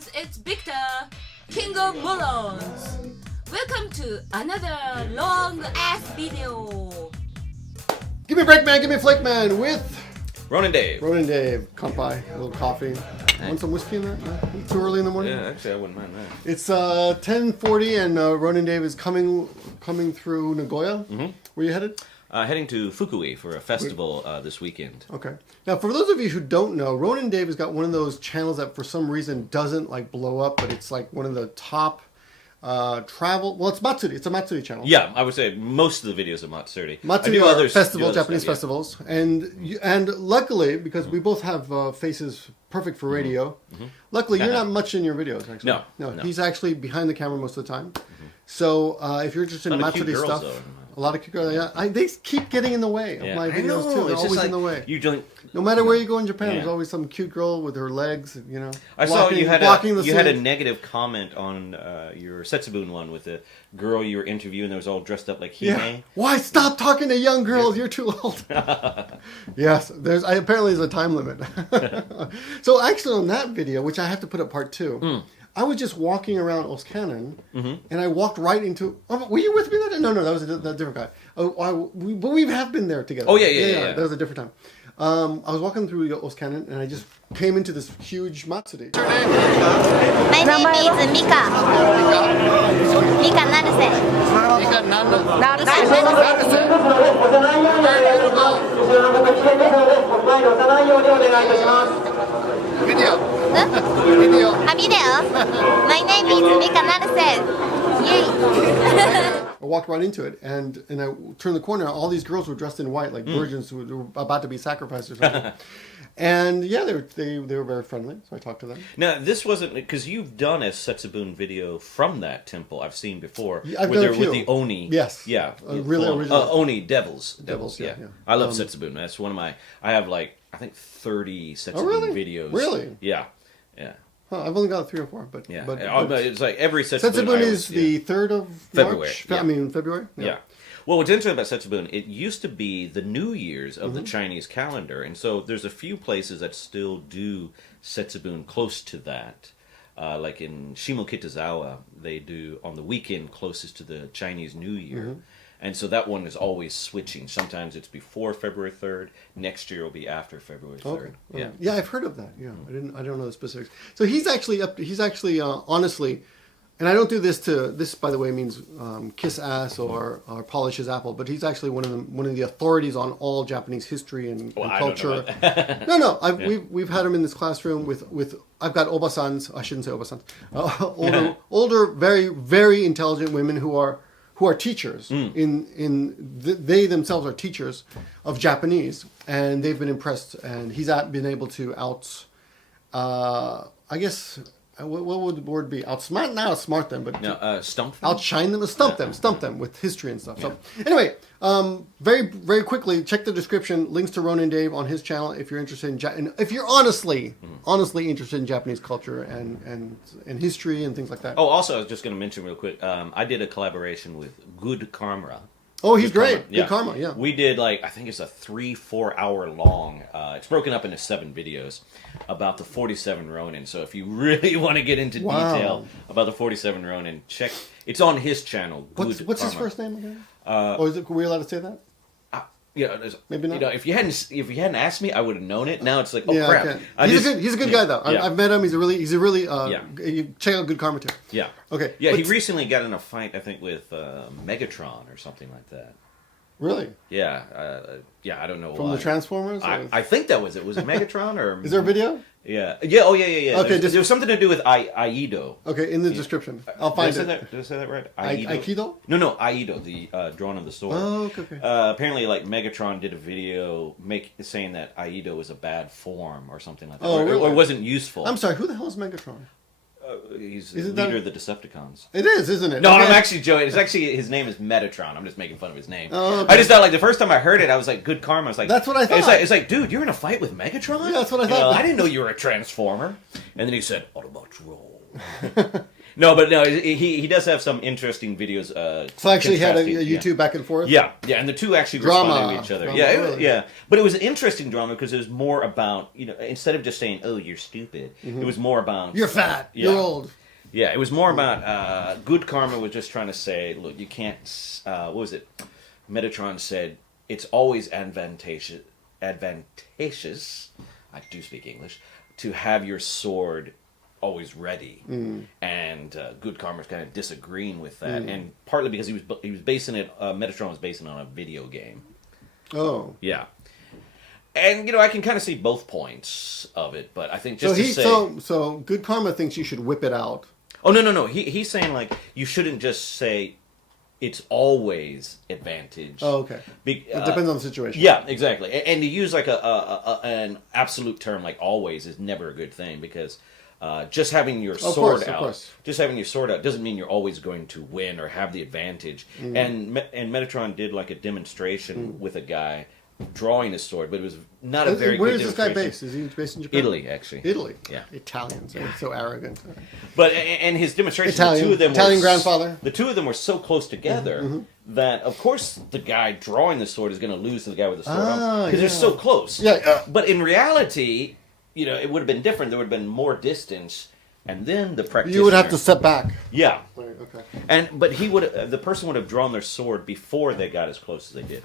morons, it's Victor, King of Morons. Welcome to another long-ass video. Give me a break, man. Give me a flake, man. With Ronin Dave. Ronin Dave. Kanpai. A little coffee. Want some whiskey in that? No? Too early in the morning? Yeah, actually, I wouldn't mind that. It's 10:40, and Ronin Dave is coming through Nagoya. Mm-hmm. Where you headed? Heading to Fukui for a festival this weekend. Okay. Now, for those of you who don't know, Ronin Dave has got one of those channels that for some reason doesn't like blow up, but it's like one of the top travel. Well, it's Matsuri. It's a Matsuri channel. Yeah, I would say most of the videos are Matsuri. Matsuri are festivals, Japanese festivals, and luckily because we both have faces perfect for radio. Mm-hmm. Luckily, you're not much in your videos. Actually, no. He's actually behind the camera most of the time. Mm-hmm. So if you're interested in Matsuri stuff. A lot of cute girls. Yeah, they keep getting in the way of my videos too. They're always in the way. No matter where you go in Japan, there's always some cute girl with her legs. You know. I saw you had a negative comment on your Setsubun one with the girl you were interviewing that was all dressed up like Hime. Yeah. Why stop talking to young girls? You're too old. Yes, apparently there's a time limit. So actually, on that video, which I have to put up part 2. I was just walking around Oskanen, and I walked right into... Oh, were you with me that day? No, that was a different guy. But we have been there together. Oh, yeah. That was a different time. I was walking through Oskanen, and I just came into this huge Matsuri. My name is Mika. Mika Naruse. Mika Video. Video. My name is Mika Naruse. I walked right into it, and I turned the corner. All these girls were dressed in white, like virgins who were about to be sacrificed or something. And yeah, they were very friendly, so I talked to them. Now, this wasn't because you've done a Setsubun video from that temple I've seen before. I've done a few. With the Oni. Yes. Yeah. Really original. Oni Devils. Yeah. I love Setsubun. That's one of my. I have I think 30 Setsubun videos. Really? Yeah. Huh, I've only got 3 or 4, but it's like every Setsubun. Setsubun is the 3rd of February. March. Yeah. I mean February. Yeah. Well, what's interesting about Setsubun, it used to be the New Year's of the Chinese calendar, and so there's a few places that still do Setsubun close to that. Like in Shimokitazawa, they do on the weekend closest to the Chinese New Year. And so that one is always switching. Sometimes it's before February 3rd. Next year will be after February 3rd. Okay. Yeah, I've heard of that. Yeah, I don't know the specifics. So he's actually honestly, and I don't do this by the way means kiss ass or polish his apple, but he's actually one of the authorities on all Japanese history and culture. No, we've had him in this classroom with I've got obasans. I shouldn't say obasans. Older, very very intelligent women who are teachers. They themselves are teachers of Japanese, and they've been impressed. And he's been able to I guess. What would the word be? Outsmart? Not outsmart them, but stump them? Outshine them, stump them with history and stuff. Yeah. So anyway, very very quickly, check the description. Links to Ronin Dave on his channel if you're interested if you're honestly interested in Japanese culture and history and things like that. Oh, also, I was just going to mention real quick. I did a collaboration with Gudkarma. Oh, he's great. Gudkarma, yeah. We did I think it's a 3-4 hour long. It's broken up into 7 videos about the 47 Ronin. So if you really want to get into detail about the 47 Ronin, check. It's on his channel. What's his first name again? Were we allowed to say that? Maybe not. If you hadn't asked me, I would have known it. Now it's like, crap. Okay. He's a good guy though. I've met him. He's a really you check out Gudkarma too. Yeah. Okay. Yeah, he recently got in a fight, I think, with Megatron or something like that. Really? Yeah. I don't know From the Transformers? I think that was it. Was it Megatron or? Is there a video? Yeah. Yeah. Oh, yeah. Okay. There was something to do with Aido. Okay, in the description. I'll find it. Did I say that right? Aikido? No, Aido, the drawn on the sword. Oh, okay. Apparently, Megatron did a video saying that Aido was a bad form or something like that. Oh, really? Or wasn't useful. I'm sorry, who the hell is Megatron? He's the leader of the Decepticons. It is, isn't it? No, I'm actually joking. It's actually, his name is Metatron. I'm just making fun of his name. Oh, okay. I just thought, the first time I heard it, I was like, Gudkarma. I was like... That's what I thought. It's like, dude, you're in a fight with Megatron? Yeah, that's what I thought. I didn't know you were a Transformer. And then he said, Autobots roll. No, but no, he does have some interesting videos. So actually had a contrasting, YouTube back and forth? Yeah, and the two actually Drama. responded to each other. Drama, Yeah, really. yeah. But it was an interesting drama because it was more about, instead of just saying, "Oh, you're stupid," it was more about You're fat. Yeah. You're old. Yeah, it was more about Gudkarma was just trying to say, look, you can't. What was it? Metatron said it's always advantageous. I do speak English, to have your sword always ready, and Gudkarma's kind of disagreeing with that, and partly because he was basing it. Metatron was basing it on a video game. Oh. Yeah. And I can kind of see both points of it, but I think just so Gudkarma thinks you should whip it out. Oh no! He's saying like you shouldn't just say it's always advantage. Oh, okay. It depends on the situation. Yeah, exactly. And to use like an absolute term like always is never a good thing because just having your sword out doesn't mean you're always going to win or have the advantage. And Metatron did like a demonstration with a guy drawing his sword, but it was not a very Where good is this guy demonstration. based? Is he based in Japan? Italy, actually. Italy. Yeah. Italians. They're so arrogant. But and his demonstration, Italian. the two of them Italian grandfather. The two of them were so close together that, of course, the guy drawing the sword is going to lose to the guy with the sword because they're so close. Yeah. But in reality, it would have been different. There would have been more distance, and then the practitioner. You would have to step back. Yeah. Okay. But the person would have drawn their sword before they got as close as they did.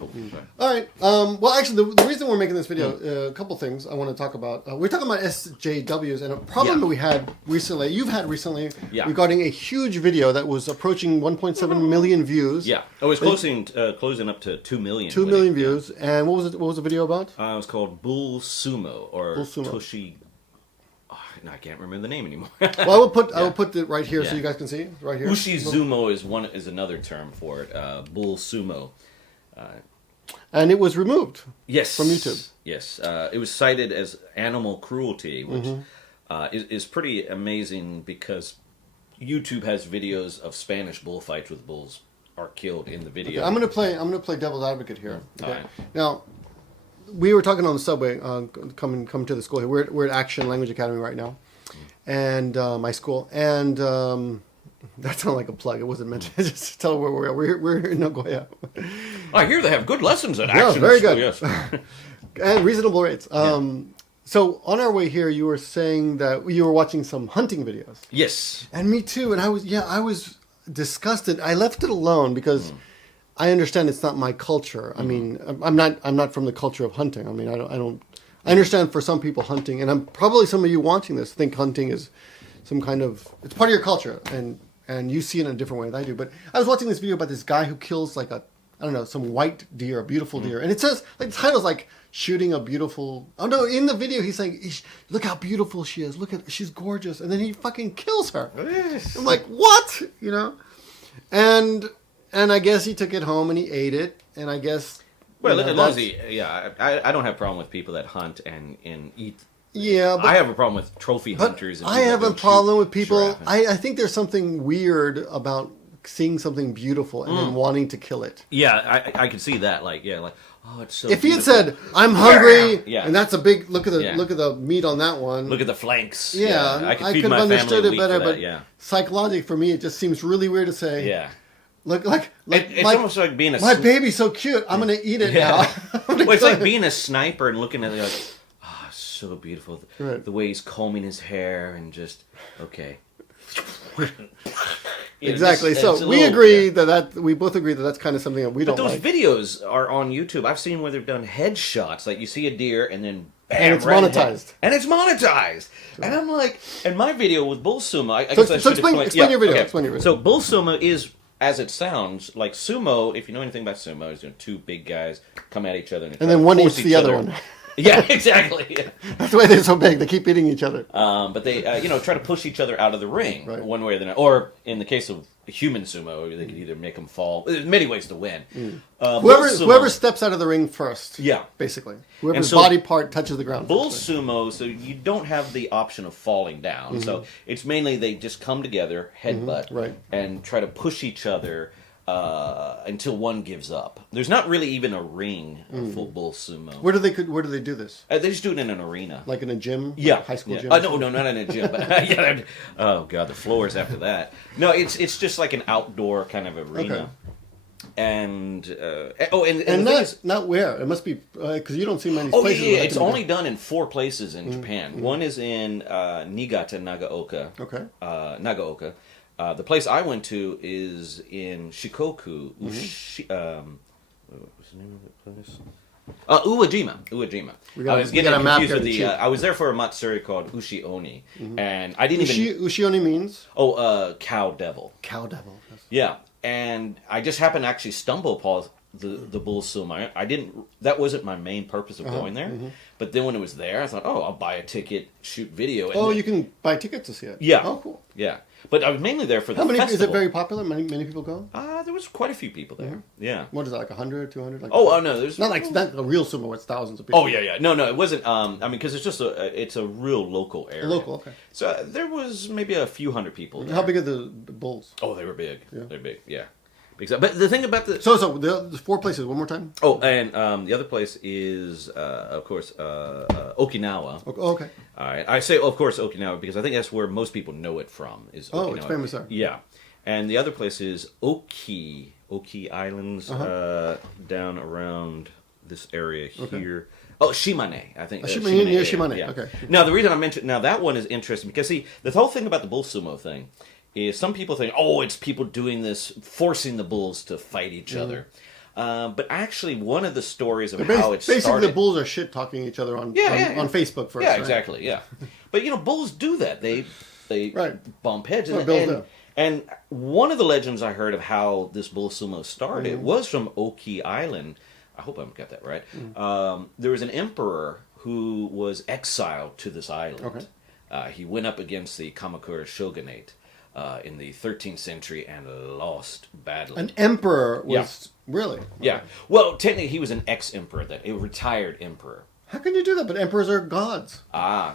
All right. Well, actually, the reason we're making this video, a couple things I want to talk about. We're talking about SJWs and a problem that we had recently. You've had recently regarding a huge video that was approaching 1.7 million views. Yeah. Oh, it was closing up to 2 million. 2 million views. And what was it? What was the video about? It was called Bull Sumo or Bull Sumo. Toshi. I can't remember the name anymore. Well, I will put it right here so you guys can see. Right here. Ushizumo is another term for it. Bull Sumo. And it was removed. Yes. From YouTube. Yes. It was cited as animal cruelty, which is pretty amazing because YouTube has videos of Spanish bullfights with bulls are killed in the video. Okay, I'm gonna play devil's advocate here. Okay. Right. Now, we were talking on the subway, coming to the school here. We're at Action Language Academy right now, and my school. And that sounded like a plug. It wasn't meant to just tell where we're at. We're in Nagoya. I hear they have good lessons at Yeah, Action. very School, good. yes. And reasonable rates. So on our way here, you were saying that you were watching some hunting videos. Yes. And me too. And I was disgusted. I left it alone because I understand it's not my culture. I mean, I'm not from the culture of hunting. I mean, I understand for some people hunting, and I'm probably some of you watching this think hunting is some kind of, it's part of your culture, and you see it in a different way than I do. But I was watching this video about this guy who kills like some white deer, a beautiful deer, and it says like the title's like shooting a beautiful. Oh no! In the video, he's saying, "Look how beautiful she is. She's gorgeous," and then he fucking kills her. I'm like, what? And I guess he took it home and he ate it, and I guess. Well, as long as I don't have a problem with people that hunt and eat. Yeah, but I have a problem with trophy hunters. And I have a problem with people. Sure, I think there's something weird about seeing something beautiful and then wanting to kill it. Yeah, I can see that. Like, oh, it's so. If he had beautiful. said, "I'm hungry," and that's a big look at the meat on that one. Look at the flanks. Yeah, I could have understood it better, but psychologically for me, it just seems really weird to say. Yeah. Look, it's almost like being my baby's so cute. I'm gonna eat it now. Well, it's like being a sniper and looking at it like, oh, so beautiful. Right. The way he's combing his hair and just okay. Exactly. So we agree that we both agree that that's kind of something that we don't like. like. But those videos are on YouTube. I've seen where they've done headshots. Like you see a deer and then bam, and it's monetized. And it's monetized. And I'm like, and my video with Bull Sumo. I So guess I should explain your video. Okay. Explain your video. So Bull Sumo is, as it sounds, like sumo. If you know anything about sumo, is two big guys come at each other and then one eats the other one. Yeah, exactly. Yeah. That's why they're so big. They keep eating each other. But they, try to push each other out of the ring one way or the other. Or in the case of human sumo, they could either make them fall. There's many ways to win. Whoever steps out of the ring first. Yeah, basically. Whoever's body part touches the ground. Bull sumo, so you don't have the option of falling down. So it's mainly they just come together, headbutt, and try to push each other until one gives up. There's not really even a ring for Bull Sumo. Where do they do this? They just do it in an arena. Like in a gym? Yeah. Like high school gym? No, not in a gym. But yeah, oh, God, the floors after that. No, it's just like an outdoor kind of arena. Okay. And not where? It must be, because you don't see many Oh, places. yeah, it's only done in 4 places in Japan. One is in Niigata, Nagaoka. Okay. Nagaoka. The place I went to is in Shikoku. What's the name of that place? Uwajima. I was getting confused with the. I was there for a matsuri called Ushi-Oni, and I didn't even. Ushi-Oni means? Cow devil. Cow devil. Yeah, and I just happened to actually stumble upon the Bull Sumo. I didn't. That wasn't my main purpose of going there. But then when it was there, I thought, I'll buy a ticket, shoot video. And you can buy tickets to see it. Yeah. Oh, cool. Yeah, but I was mainly there for the festival. festival. Is it very popular? Many people go? There was quite a few people there. Yeah. What is that, like 100, 200? Like no, there's not a real sumo. It's thousands of people. Oh yeah. No, it wasn't. I mean, because it's just it's a real local area. Local, okay. So there was maybe a few hundred people there. How big are the bulls? Oh, they were big. Yeah. They're big. Yeah. But the thing about the so the 4 places. One more time. Oh, and the other place is of course Okinawa. Oh, okay. All right. I say of course Okinawa because I think that's where most people know it from. Is Okinawa. Oh, it's famous there. Yeah, and the other place is Oki Islands down around this area here. Okay. Oh, Shimane, I think. Shimane, near area. Shimane. Yeah. Okay. Now the reason I mentioned that one is interesting because see the whole thing about the Bull Sumo thing is some people think it's people doing this forcing the bulls to fight each other. But actually, one of the stories of how it started... Basically, the bulls are shit-talking each other on Facebook first. Yeah, right? exactly, yeah. But, bulls do that. They bump heads. And one of the legends I heard of how this Bull Sumo started was from Oki Island. I hope I got that right. There was an emperor who was exiled to this island. Okay. He went up against the Kamakura shogunate in the 13th century and lost badly. An emperor was... Really? Yeah. Well, technically, he was an ex-emperor, a retired emperor. How can you do that? But emperors are gods.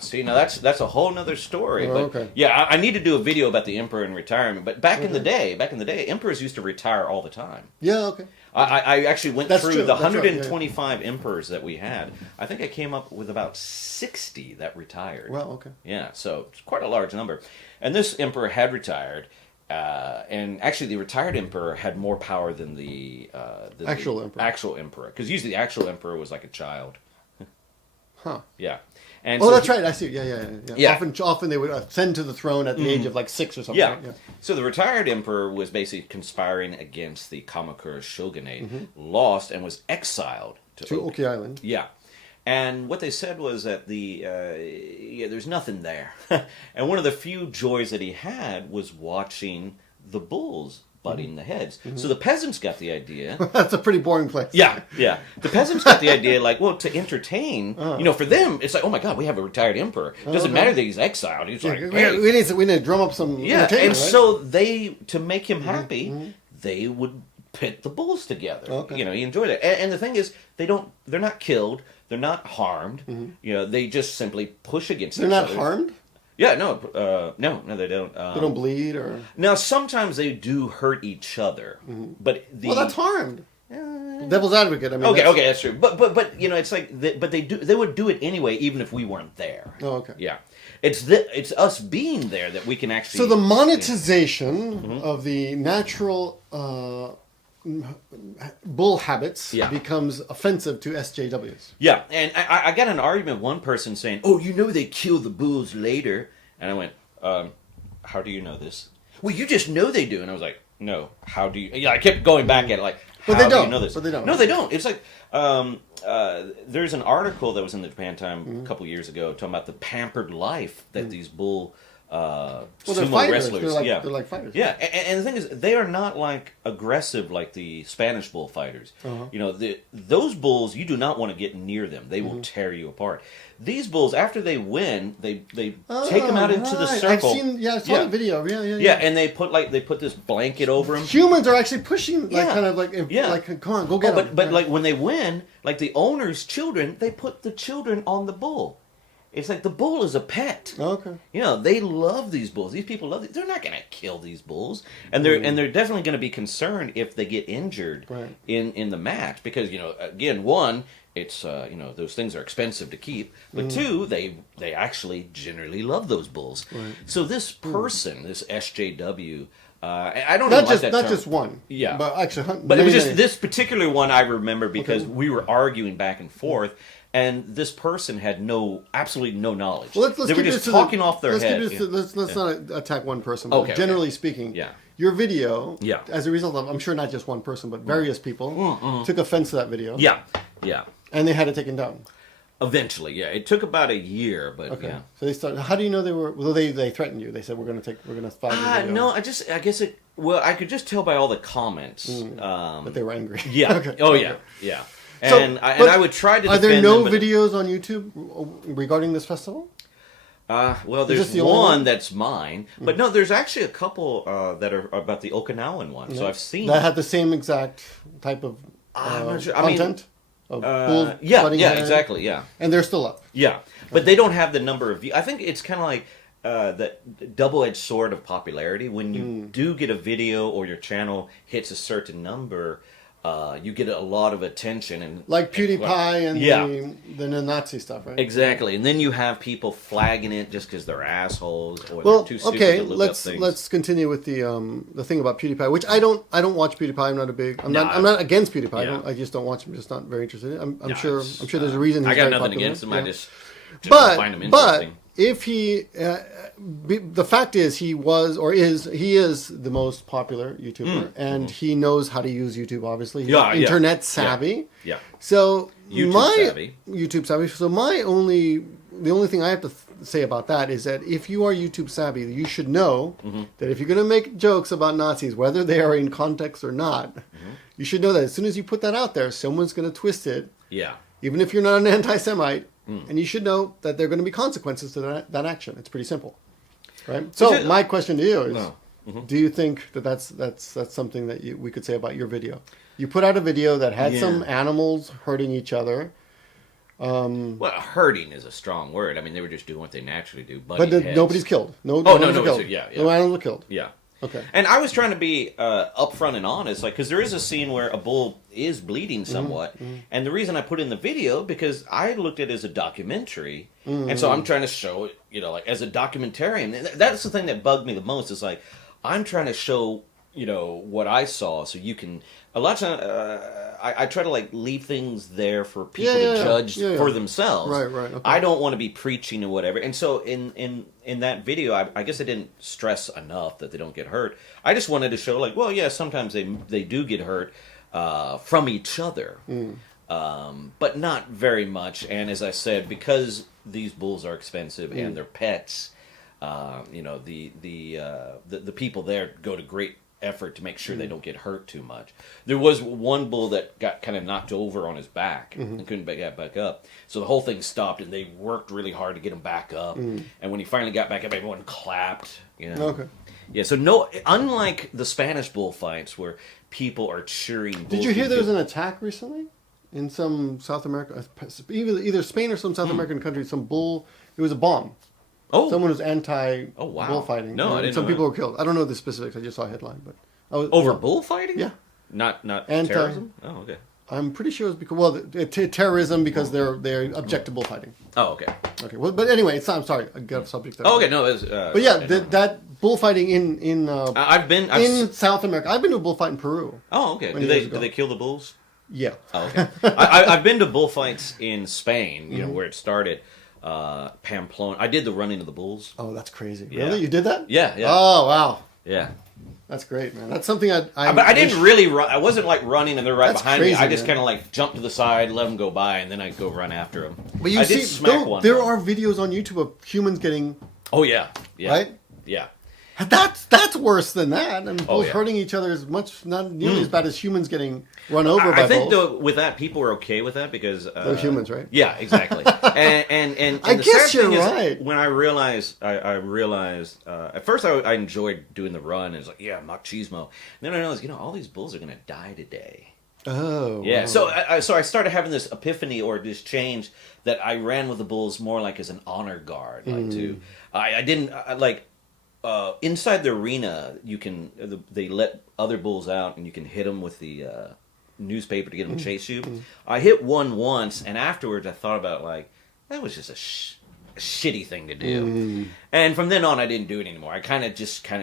See, now that's a whole nother story. Oh, but, okay. Yeah, I need to do a video about the emperor in retirement. But back in the day, emperors used to retire all the time. Yeah, okay. I actually went through true. the 125 emperors that we had. I think I came up with about 60 that retired. Well, okay. Yeah, so it's quite a large number. And this emperor had retired. And actually, the retired emperor had more power than the actual emperor. Because usually the actual emperor was like a child. Huh. Yeah. And that's right. I see. Yeah. Often they would ascend to the throne at the age of like 6 or something. Yeah. Right? Yeah. So the retired emperor was basically conspiring against the Kamakura shogunate, lost, and was exiled to Oki Island. Yeah. And what they said was that there's nothing there. And one of the few joys that he had was watching the bulls butting the heads. So the peasants got the idea. That's a pretty boring place. Yeah. The peasants got the idea, to entertain. For them, it's like, oh my God, we have a retired emperor. It doesn't matter that he's exiled. He's like, hey. we need to drum up some entertainment. And right? so they, to make him happy, they would pit the bulls together. Okay. He enjoyed it. And the thing is, they're not killed. They're not harmed. They just simply push against each other. They're not harmed? Yeah, no, they don't. They don't bleed or... Now, sometimes they do hurt each other, but Well, that's harmed. Devil's advocate. I mean, okay, that's true. But it's like, they would do it anyway, even if we weren't there. Oh, okay. Yeah, it's us being there that we can actually. So the monetization of the natural bull habits becomes offensive to SJWs. Yeah, and I got an argument with one person saying, they kill the bulls later. And I went, how do you know this? Well, you just know they do. And I was like, no, how do you... Yeah, I kept going back at it like, how do you know this? But they don't. No, they don't. It's like, there's an article that was in the Japan Time a couple years ago talking about the pampered life that these bull... sumo wrestlers. They're like fighters. Yeah, and the thing is, they are not like aggressive like the Spanish bullfighters. Those bulls, you do not want to get near them. They will tear you apart. These bulls, after they win, they take them out into the circle. I saw the video. Yeah, and they put this blanket over them. Humans are actually pushing, come on, go get them. But like when they win, like the owner's children, they put the children on the bull. it's like the bull is a pet. Okay. You know, they love these bulls. These people love these. They're not going to kill these bulls, and they're definitely going to be concerned if they get injured in the match because again, one, it's those things are expensive to keep, but two, they actually generally love those bulls. Right. So this person, this SJW. I don't not know just that not term. just one, but actually, but it was just this particular one I remember because we were arguing back and forth, and this person had absolutely no knowledge. Well, let's they were just talking off their head. Let's not attack one person. But generally speaking, your video, as a result of, I'm sure not just one person, but various people took offense to that video. Yeah, and they had it taken down. Eventually, it took about a year, but So they started. How do you know they were? Well, they threatened you. They said we're going to file your video. No, I guess it. Well, I could just tell by all the comments. But they were angry. Yeah. Okay. Oh yeah. And I would try to. Are there no them, videos on YouTube regarding this festival? Well, there's one that's mine, but no, there's actually a couple that are about the Okinawan one. So I've seen that had the same exact type of content. Exactly, and they're still up. But they don't have the number of views. I think it's kind of like that double-edged sword of popularity. When you do get a video or your channel hits a certain number, you get a lot of attention and like PewDiePie and the Nazi stuff, right? Exactly, and then you have people flagging it just because they're assholes or they're too stupid to look up things. Let's continue with the thing about PewDiePie, which I don't watch PewDiePie. I'm not against PewDiePie. I just don't watch him. Just not very interested. I'm sure there's a reason. He's I got very nothing popular. against him. I just find him interesting. If he, the fact is, he is the most popular YouTuber, and he knows how to use YouTube. Obviously, he's internet savvy. Yeah. So YouTube savvy. So the only thing I have to say about that is that if you are YouTube savvy, you should know that if you're going to make jokes about Nazis, whether they are in context or not, you should know that as soon as you put that out there, someone's going to twist it. Yeah. Even if you're not an anti-Semite. And you should know that there are going to be consequences to that action. It's pretty simple, right? So my question to you is: do you think that's something that we could say about your video? You put out a video that had some animals hurting each other. Well, hurting is a strong word. I mean, they were just doing what they naturally do. But nobody's killed. No animals were killed. Yeah. Okay. And I was trying to be upfront and honest, because there is a scene where a bull is bleeding somewhat, and the reason I put in the video because I looked at it as a documentary, and so I'm trying to show it, as a documentarian. That's the thing that bugged me the most. Is like I'm trying to show what I saw, so you can. A lot of times, I try to leave things there for people to judge for themselves. Right. Okay. I don't want to be preaching or whatever. And so in that video, I guess I didn't stress enough that they don't get hurt. I just wanted to show sometimes they do get hurt from each other, but not very much. And as I said, because these bulls are expensive and they're pets, the people there go to great effort to make sure they don't get hurt too much. There was one bull that got kind of knocked over on his back and couldn't get back up. So the whole thing stopped, and they worked really hard to get him back up. And when he finally got back up, everyone clapped. Okay. Yeah. So unlike the Spanish bullfights where people are cheering. Did you hear there was an attack recently in some South America, either Spain or some South American country? Some bull. It was a bomb. Oh, someone was anti bullfighting. No, I didn't. Some people were killed. I don't know the specifics. I just saw a headline, but over bullfighting. Yeah, not terrorism. Oh, okay. I'm pretty sure it was because terrorism because they're object to bullfighting. Oh, okay. Okay. Well, but anyway, I'm sorry. I got off subject there. Oh, okay. No, it was, but yeah, that bullfighting in I've South America. I've been to a bullfight in Peru. Oh, okay. Do they kill the bulls? Yeah. Oh, okay. I've been to bullfights in Spain. Where it started. Pamplona. I did the running of the bulls. Oh, that's crazy. Yeah. Really? You did that? Yeah. Oh, wow. Yeah. That's great, man. That's something but I didn't really run. I wasn't running and they're right behind me. I just kind of jumped to the side, let them go by, and then I'd go run after them. But you see, there are videos on YouTube of humans getting... Oh, yeah. Right? Yeah. That's worse than that. I mean, bulls hurting each other is not nearly as bad as humans getting run over by bulls. I think though with that, people are okay with that because they're humans, right? Yeah, exactly. and I guess you're right. When I realized, at first I enjoyed doing the run. And it's like, yeah, machismo. And then I realized, all these bulls are going to die today. Oh. Yeah, wow. so I started having this epiphany or this change that I ran with the bulls more like as an honor guard, like I didn't like inside the arena. They let other bulls out and you can hit them with the newspaper to get them to chase you. I hit one once, and afterwards I thought about like that was just a shitty thing to do. And from then on I didn't do it anymore. I kind of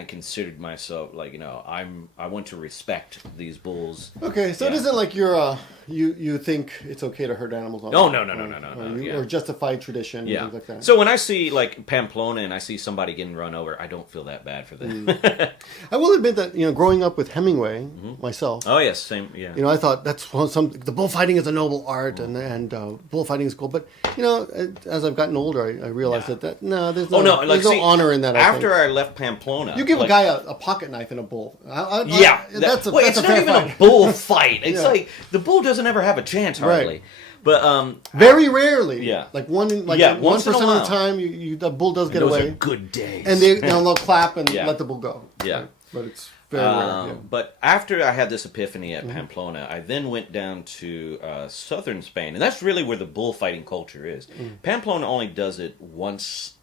considered myself like, I want to respect these bulls. Okay, so it isn't like you think it's okay to hurt animals on No. or justified tradition and things like that. So when I see like Pamplona and I see somebody getting run over, I don't feel that bad for them. I will admit that growing up with Hemingway myself. Oh yes, same. Yeah. I thought the bullfighting is a noble art and bullfighting is cool. But as I've gotten older, I realized that there's no honor in that. After I left Pamplona, you give a guy a pocket knife in a bull. That's it's not even a bull fight. It's like the bull doesn't ever have a chance hardly. Right. But very rarely, like 1% of the time, the bull does get away. Those are good days, and they'll clap and let the bull go. Yeah, right? But it's very rare. But after I had this epiphany at Pamplona, I then went down to southern Spain, and that's really where the bullfighting culture is. Pamplona only does it once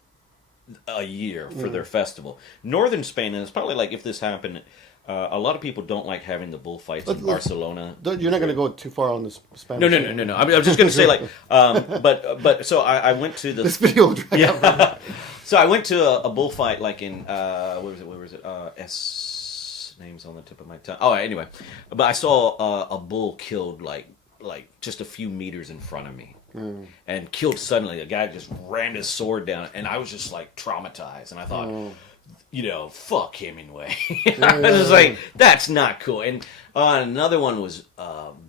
a year for their festival. Northern Spain, and it's probably like if this happened. A lot of people don't like having the bullfights in Barcelona. You're not going to go too far on this Spanish. No. I was just going to say like, but so I went to this video. So I went to a bullfight like in where was it? Name's on the tip of my tongue. Oh, anyway, but I saw a bull killed like just a few meters in front of me. And killed suddenly. The guy just ran his sword down, and I was just like traumatized, and I thought. Fuck Hemingway. I was like, that's not cool. And another one was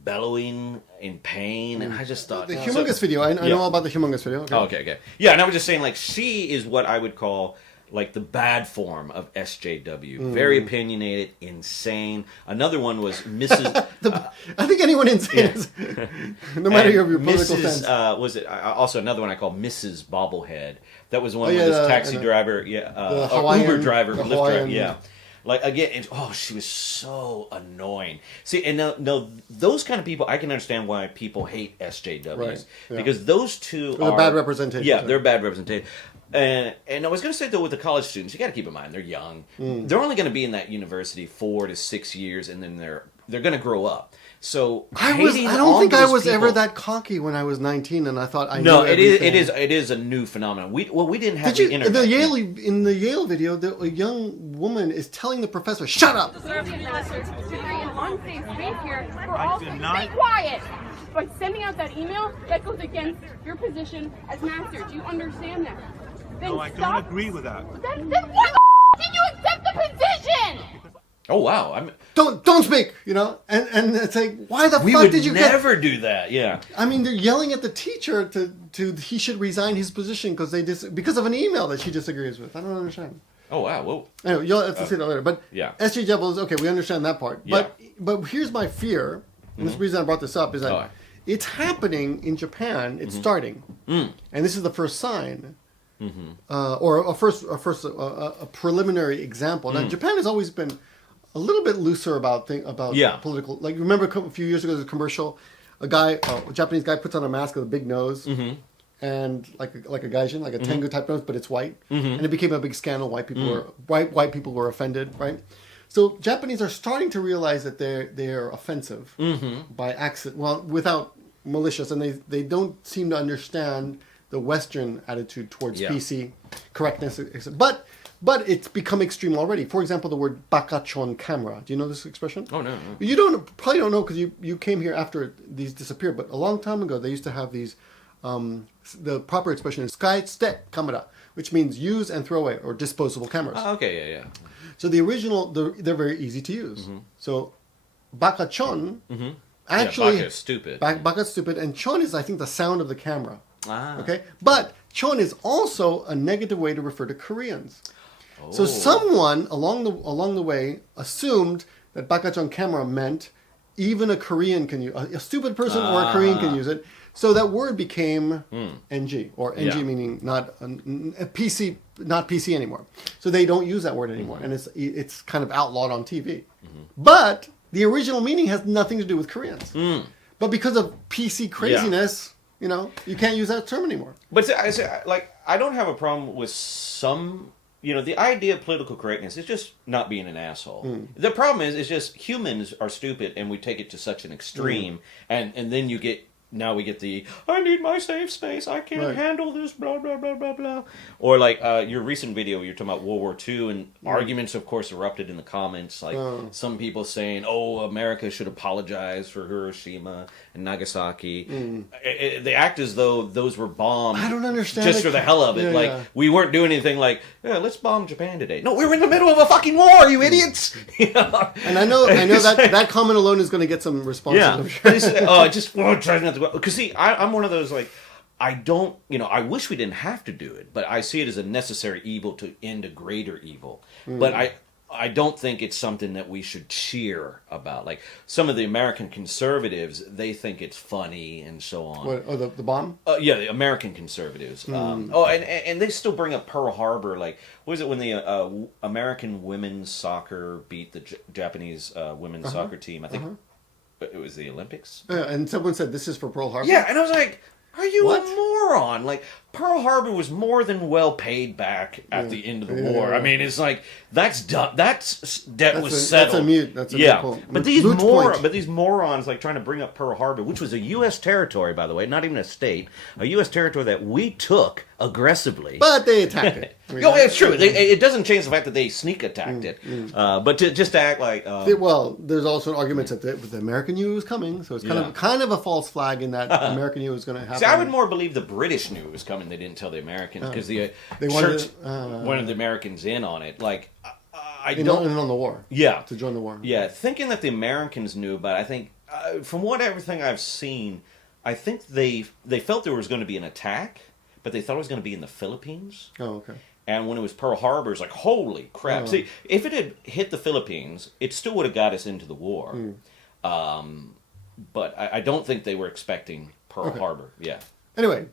bellowing in pain, and I just thought... The humongous video. I know all about the humongous video. Okay. Oh, okay. Yeah, and I was just saying, like, she is what I would call, like, the bad form of SJW. Very opinionated, insane. Another one was Mrs... I think anyone insane is... no matter your political sense. Was it also another one I call Mrs. Bobblehead. That was one with this taxi driver, Uber driver, Lyft driver, Like again, she was so annoying. See, and now those kind of people, I can understand why people hate SJWs because those two are bad representation. Yeah, they're bad representation. And I was going to say though, with the college students, you got to keep in mind they're young. They're only going to be in that university 4 to 6 years, and then they're going to grow up. So I don't think I was ever that cocky when I was 19, and I thought I knew everything. It is a new phenomenon. We didn't have the internet. In the Yale video, a young woman is telling the professor, "Shut up." Stay quiet. By sending out that email, that goes against your position as master. Do you understand that? No, I don't agree with that. Then why the did you accept the position? Oh wow! Don't speak. And it's like, why the fuck did you? We would never do that. Yeah. I mean, they're yelling at the teacher to he should resign his position because of an email that she disagrees with. I don't understand. Oh wow! Whoa. Anyway, you'll have to see that later. But SJWs, okay, we understand that part. Yeah. But here's my fear, and this reason I brought this up is that it's happening in Japan. It's starting, and this is the first sign. Or a preliminary example. Now, Japan has always been a little bit looser about political. Like, remember a few years ago, there's a commercial. A Japanese guy puts on a mask with a big nose, and like a gaijin, like a tengu type nose, but it's white, and it became a big scandal. White people were offended, right? So Japanese are starting to realize that they're offensive by accident, without malicious, and they don't seem to understand the Western attitude towards PC correctness, but it's become extreme already. For example, the word bakachon camera. Do you know this expression? Oh no. You probably don't know because you came here after these disappeared. But a long time ago, they used to have these. The proper expression is skaite camera, which means use and throw away or disposable cameras. Oh, okay, yeah. So the original, they're very easy to use. So bakachon actually baka is stupid. Baka is stupid, and chon is I think the sound of the camera. Okay, but chon is also a negative way to refer to Koreans. So someone along the way assumed that bakachon camera meant even a Korean can use a stupid person or a Korean can use it. So that word became NG, or NG meaning not PC, not PC anymore. So they don't use that word anymore, and it's kind of outlawed on TV. But the original meaning has nothing to do with Koreans. But because of PC craziness, you know, you can't use that term anymore. But I don't have a problem with some. You know, the idea of political correctness is just not being an asshole. The problem is just humans are stupid and we take it to such an extreme, and then we get the, I need my safe space, I can't handle this, blah, blah, blah, blah, blah. Or like your recent video, you're talking about World War II, and arguments, of course, erupted in the comments. Like some people saying, oh, America should apologize for Hiroshima and Nagasaki. They act as though those were bombed. I don't understand. Just for the hell of it. We weren't doing anything like, yeah, let's bomb Japan today. No, we were in the middle of a fucking war, you idiots! You know? And I know that comment alone is going to get some responses. Yeah. I'm sure. Try not to go. Because see, I'm one of those, like, I don't, you know, I wish we didn't have to do it, but I see it as a necessary evil to end a greater evil. But I don't think it's something that we should cheer about. Like, some of the American conservatives, they think it's funny and so on. What, the bomb? Yeah, the American conservatives. And they still bring up Pearl Harbor. Like, what was it when the American women's soccer beat the Japanese women's soccer team? I think it was the Olympics. And someone said, this is for Pearl Harbor? Yeah, and I was like, are you a moron? Like, Pearl Harbor was more than well paid back at the end of the war. I mean, it's like, that's done. That was settled. That's a mute. But these morons, like, trying to bring up Pearl Harbor, which was a U.S. territory, by the way, not even a state, a U.S. territory that we took aggressively. But they attacked it. It's true. It doesn't change the fact that they sneak attacked it. But just to act like... well, there's also an argument that the American U was coming, so it's kind of a false flag in that American U is going to happen. See, I would more believe the British knew it was coming. They didn't tell the Americans because the church wanted the Americans in on it. Like, I don't... on the war. Yeah. To join the war. Yeah, thinking that the Americans knew about it, I think, from everything I've seen, I think they felt there was going to be an attack, but they thought it was going to be in the Philippines. Oh, okay. And when it was Pearl Harbor, it's like, holy crap. See, if it had hit the Philippines, it still would have got us into the war. But I don't think they were expecting Pearl Harbor. Yeah. Anyway,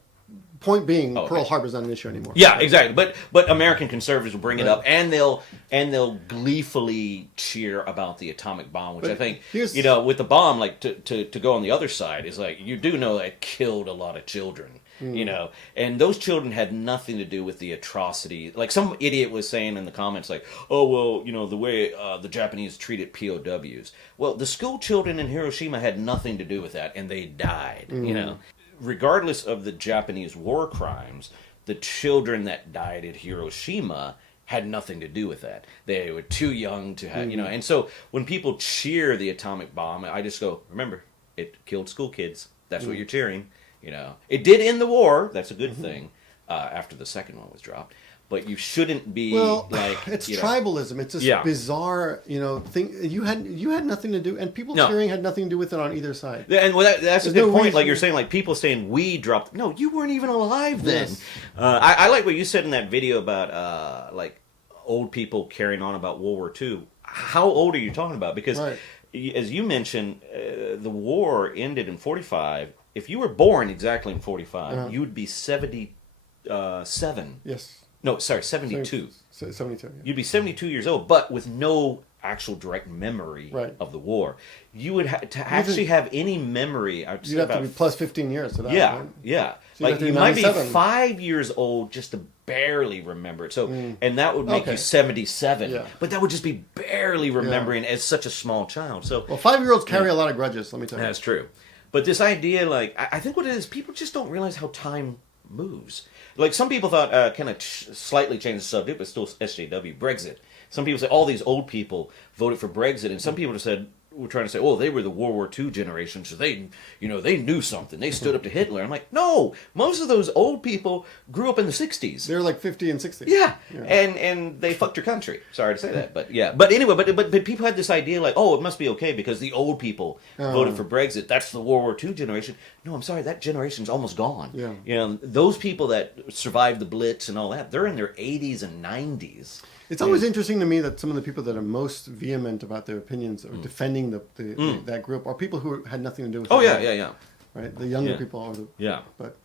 point being, Pearl Harbor's not an issue anymore. Yeah, exactly. But American conservatives will bring it up, and they'll gleefully cheer about the atomic bomb, which I think, you know, with the bomb, like to go on the other side is like, you do know it killed a lot of children. You know, and those children had nothing to do with the atrocity. Like some idiot was saying in the comments, like, oh, well, you know, the way the Japanese treated POWs. Well, the school children in Hiroshima had nothing to do with that, and they died, you know. Regardless of the Japanese war crimes, the children that died at Hiroshima had nothing to do with that. They were too young to have, you know. And so when people cheer the atomic bomb, I just go, remember, it killed school kids. That's what you're cheering. You know, it did end the war. That's a good thing. After the second one was dropped, but you shouldn't be it's tribalism. It's this bizarre, you know, thing. You had nothing to do, and people cheering had nothing to do with it on either side. And that's a good point. Like you're saying, like people saying we dropped. No, you weren't even alive then. Yes. I like what you said in that video about like old people carrying on about World War II. How old are you talking about? Because as you mentioned, the war ended in 1945. If you were born exactly in 1945, you would be 77. Yes. No, sorry, 72. 72. Yeah. You'd be 72 years old, but with no actual direct memory of the war. You would have to actually have any memory. You'd have to be plus 15 years to that. Yeah, right? yeah. So like you might be 5 years old just to barely remember it. So, and that would make you 77. Yeah. But that would just be barely remembering as such a small child. So, well, 5-year-olds carry a lot of grudges. Let me tell you. That's true. But this idea, like, I think what it is, people just don't realize how time moves. Like, some people thought, kind of slightly change the subject, but still SJW, Brexit. Some people say all these old people voted for Brexit, and some people have said, we're trying to say, oh, they were the World War II generation, so they, you know, they knew something. They stood up to Hitler. I'm like, no, most of those old people grew up in the 60s. They're like 50 and 60. Yeah. And they fucked your country. Sorry to say that, but yeah. But anyway, but people had this idea like, oh, it must be okay because the old people voted for Brexit. That's the World War II generation. No, I'm sorry, that generation's almost gone. Yeah. You know, those people that survived the Blitz and all that, they're in their 80s and 90s. It's always interesting to me that some of the people that are most vehement about their opinions or defending that group are people who had nothing to do with it. Oh, yeah. Right? The younger people are the... Yeah. But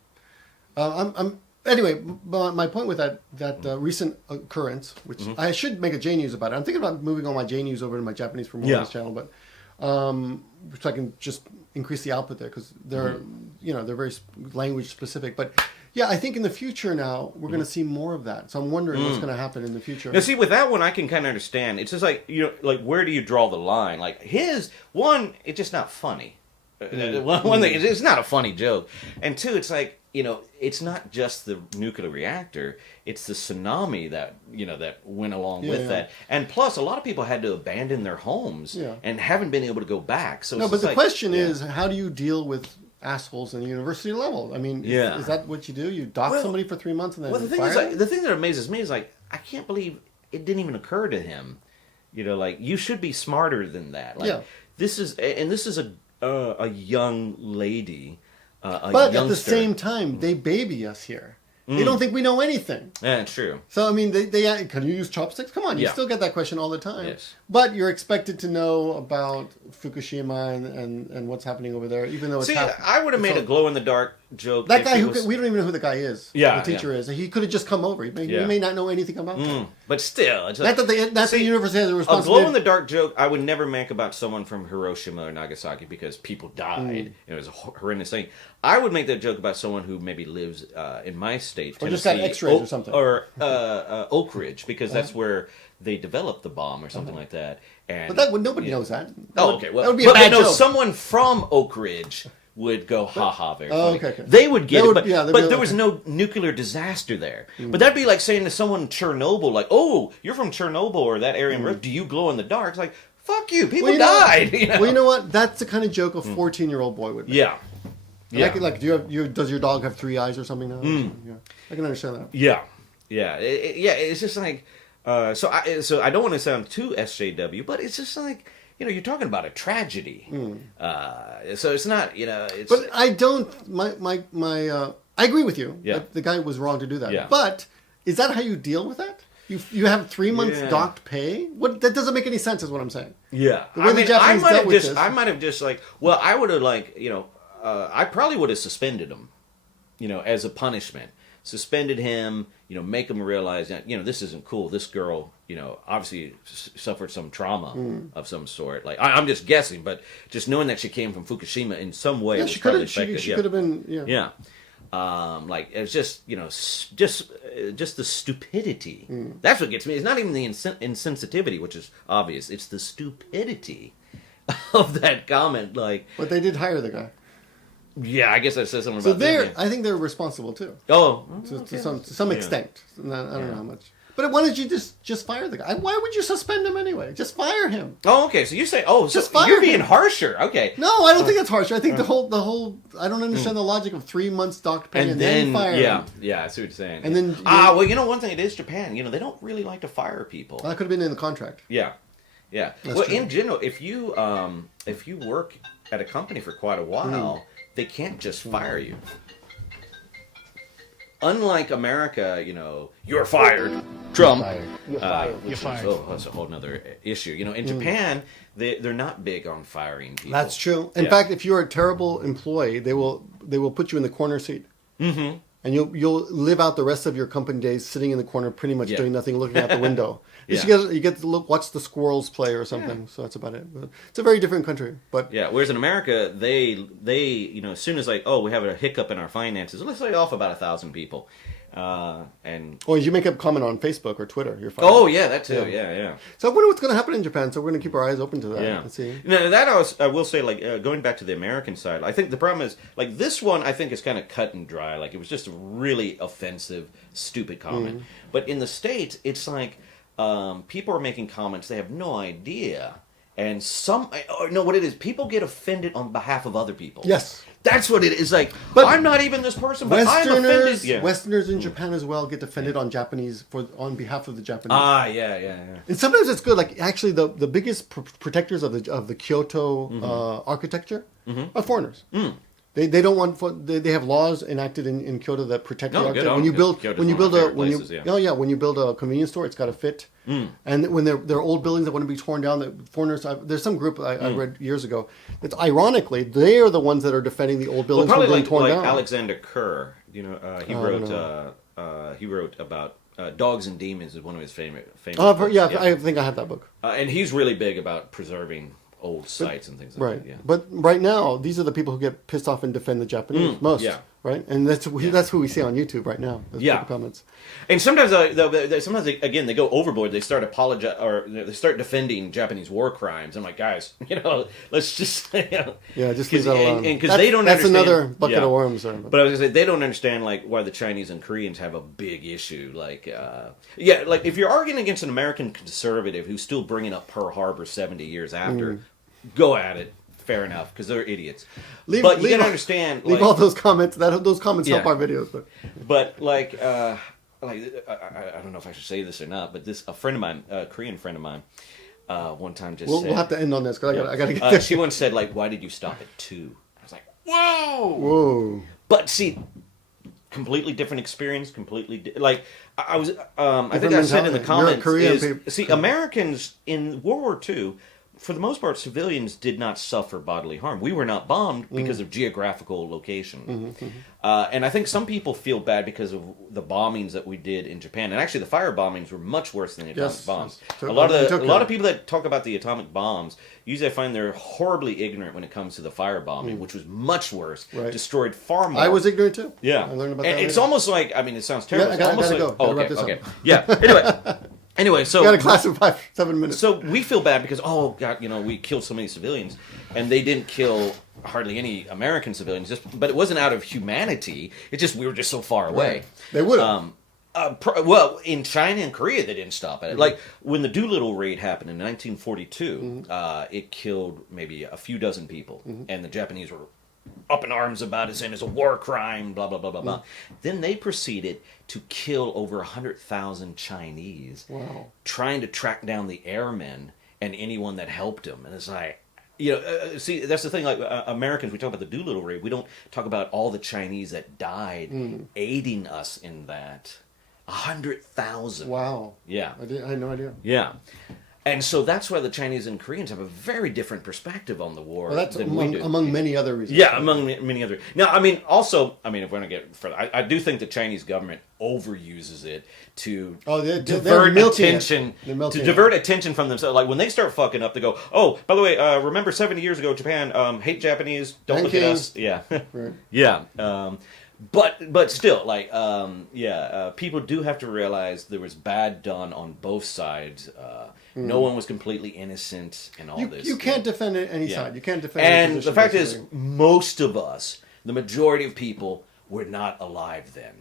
anyway, my point with that recent occurrence, which I should make a J News about it. I'm thinking about moving all my J News over to my Japanese for Mornings channel, but which I can just increase the output there because they're they're very language specific. But yeah, I think in the future now we're going to see more of that. So I'm wondering what's going to happen in the future. Now, see, with that one, I can kind of understand. It's just like like where do you draw the line? Like his one, it's just not funny. One thing, it's not a funny joke, and two, it's like it's not just the nuclear reactor; it's the tsunami that that went along with that, and plus, a lot of people had to abandon their homes and haven't been able to go back. So no, but the question is, how do you deal with assholes in the university level? I mean, is that what you do? You dock somebody for 3 months and then the thing fire them? the thing that amazes me is like I can't believe it didn't even occur to him. Like you should be smarter than that. Like this is a young lady. But at the same time, they baby us here. They don't think we know anything. Yeah, true. So, I mean, they can you use chopsticks? Come on, you still get that question all the time. Yes. But you're expected to know about Fukushima and what's happening over there, even though it's I would have made a glow-in-the-dark joke. That guy, we don't even know who the guy is. Yeah, the teacher is. He could have just come over. He may not know anything about that. But still, it's not that the university has a responsibility. A glow-in-the-dark joke I would never make about someone from Hiroshima or Nagasaki because people died. It was a horrendous thing. I would make that joke about someone who maybe lives in my state, or just got X-rays or something, or Oak Ridge, because that's where they developed the bomb or something like that. And but nobody knows that. Okay, well, that would be a bad joke. Someone from Oak Ridge would go, ha very funny. Okay. They would get it, but there was no nuclear disaster there. But that'd be like saying to someone in Chernobyl, like, oh, you're from Chernobyl or that area, do you glow in the dark? It's like, fuck you, people died. Well, you know what? That's the kind of joke a 14-year-old boy would make. Yeah. Like, does your dog have 3 eyes or something now? Yeah. I can understand that. Yeah. It's just like, so I don't want to sound too SJW, but it's just like, you're talking about a tragedy. So it's not, it's... But I don't, I agree with you. Yeah. The guy was wrong to do that. Yeah. But is that how you deal with that? You have 3 months docked pay? That doesn't make any sense is what I'm saying. Yeah. The way the Japanese dealt with this. I might have just like, well, I would have like, I probably would have suspended him, as a punishment. Suspended him, make him realize that, this isn't cool. This girl, obviously suffered some trauma of some sort. Like, I'm just guessing, but just knowing that she came from Fukushima in some way. Yeah, she could have been, Yeah. Like, it's just, just the stupidity. That's what gets me. It's not even the insensitivity, which is obvious. It's the stupidity of that comment. Like, but they did hire the guy. Yeah, I guess that says something about them. I think they're responsible too. Oh, to some extent. I don't know how much. But why don't you just fire the guy? Why would you suspend him anyway? Just fire him. Oh, okay. So you say, just so fire you're being him. harsher. Okay. No, I don't think it's harsher. I think the whole. I don't understand the logic of 3 months docked pay and then fire him. Yeah, I see what you're saying. And then well, one thing it is Japan. They don't really like to fire people. That could have been in the contract. Yeah. That's well, true. in general, if you work at a company for quite a while. They can't just fire you. Unlike America, you're fired. Trump. You're fired. You're fired. Oh, that's a whole other issue. In Japan, they're not big on firing people. That's true. In fact, if you're a terrible employee, they will put you in the corner seat. Mm-hmm. And you'll live out the rest of your company days sitting in the corner, pretty much doing nothing, looking out the window. You get to watch the squirrels play or something. So that's about it. But it's a very different country. But whereas in America, they as soon as we have a hiccup in our finances, let's lay off about 1,000 people. You make a comment on Facebook or Twitter, you're fired. Oh yeah, that too. Yeah. So I wonder what's going to happen in Japan. So we're going to keep our eyes open to that. Yeah. And see. Now that I will say, going back to the American side, I think the problem is this one. I think is kind of cut and dry. Like it was just a really offensive, stupid comment. But in the States, it's like people are making comments they have no idea. And what it is, people get offended on behalf of other people. Yes. That's what it is. Like, but I'm not even this person, but I'm offended. Yeah. Westerners in Japan as well get offended on on behalf of the Japanese. Yeah. And sometimes it's good. Like, actually, the biggest protectors of the Kyoto architecture are foreigners. They don't want. They have laws enacted in Kyoto that protect the architecture. When you build a convenience store, it's got to fit. And when they're old buildings that want to be torn down, the foreigners. There's some group I read years ago. That's ironically they are the ones that are defending the old buildings from being torn down. Alexander Kerr. He wrote about Dogs and Demons is one of his famous. I think I have that book. And he's really big about preserving old sites and things like Right. that. Yeah. But right now, these are the people who get pissed off and defend the Japanese most. yeah. Right? And that's who we see on YouTube right now. Those Yeah. people comments. And sometimes, again, they go overboard. They start apologize or they start defending Japanese war crimes. I'm like, guys, let's just, Yeah, just leave that alone. because they don't. That's understand, another bucket of worms. There. But I was gonna say they don't understand like why the Chinese and Koreans have a big issue. Like, like if you're arguing against an American conservative who's still bringing up Pearl Harbor 70 years after, go at it. Fair enough, because they're idiots. But you gotta understand. Leave all those comments. Those comments help our videos. But like I don't know if I should say this or not. But a friend of mine, a Korean friend of mine, one time just said, we'll have to end on this because I gotta get there. She once said like, "Why did you stop at 2?" I was like, "Whoa!" But see, completely different experience. Like I was. I think I said in the comments. See, Americans in World War II. For the most part, civilians did not suffer bodily harm. We were not bombed because of geographical location. And I think some people feel bad because of the bombings that we did in Japan. And actually, the fire bombings were much worse than the atomic bombs. A lot of people that talk about the atomic bombs, usually I find they're horribly ignorant when it comes to the fire bombing, which was much worse, destroyed far more. I was ignorant too. Yeah. I learned about that. And it's almost like, I mean, it sounds terrible. Yeah, I gotta go. Okay. Yeah. Anyway, so we got a class in 7 minutes. So we feel bad because God, we killed so many civilians, and they didn't kill hardly any American civilians. But it wasn't out of humanity. It's just we were just so far away. Right. They would have. Well, in China and Korea, they didn't stop at it. Like when the Doolittle raid happened in 1942, it killed maybe a few dozen people, and the Japanese were up in arms about it, saying it's a war crime, blah, blah, blah, blah, blah. Then they proceeded to kill over 100,000 Chinese, trying to track down the airmen and anyone that helped them. And it's like, see, that's the thing, like Americans, we talk about the Doolittle raid, we don't talk about all the Chinese that died aiding us in that. 100,000. Wow. Yeah. I had no idea. Yeah. And so that's why the Chinese and Koreans have a very different perspective on the war. Well, that's than we do. among many other reasons. Yeah, among many other. Now, I mean, also, if we're going to get further, I do think the Chinese government overuses it to divert attention from themselves. Like when they start fucking up, they go, "Oh, by the way, remember 70 years ago, Japan hate Japanese, don't look at us." Yeah, right. Yeah. But still, like, people do have to realize there was bad done on both sides. No one was completely innocent in all this. You can't defend any side. You can't defend. And the fact is, most of us, the majority of people, were not alive then.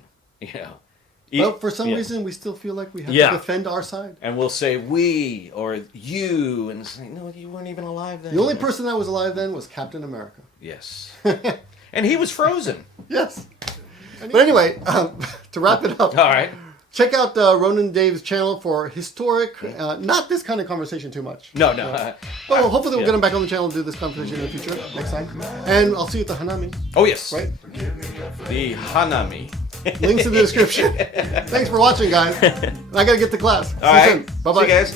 Well, for some reason, we still feel like we have to defend our side. And we'll say we or you, and say, no, you weren't even alive then. The only person that was alive then was Captain America. Yes. And he was frozen. Yes. But anyway, to wrap it up. All right. Check out Ronin Dave's channel for historic, not this kind of conversation too much. No. Well, hopefully we'll get him back on the channel and do this conversation in the future, next time. And I'll see you at the Hanami. Oh, yes. Right? The Hanami. Links in the description. Thanks for watching, guys. I got to get to class. All right. See you soon. Bye-bye. See you guys.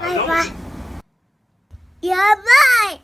Bye-bye. やばい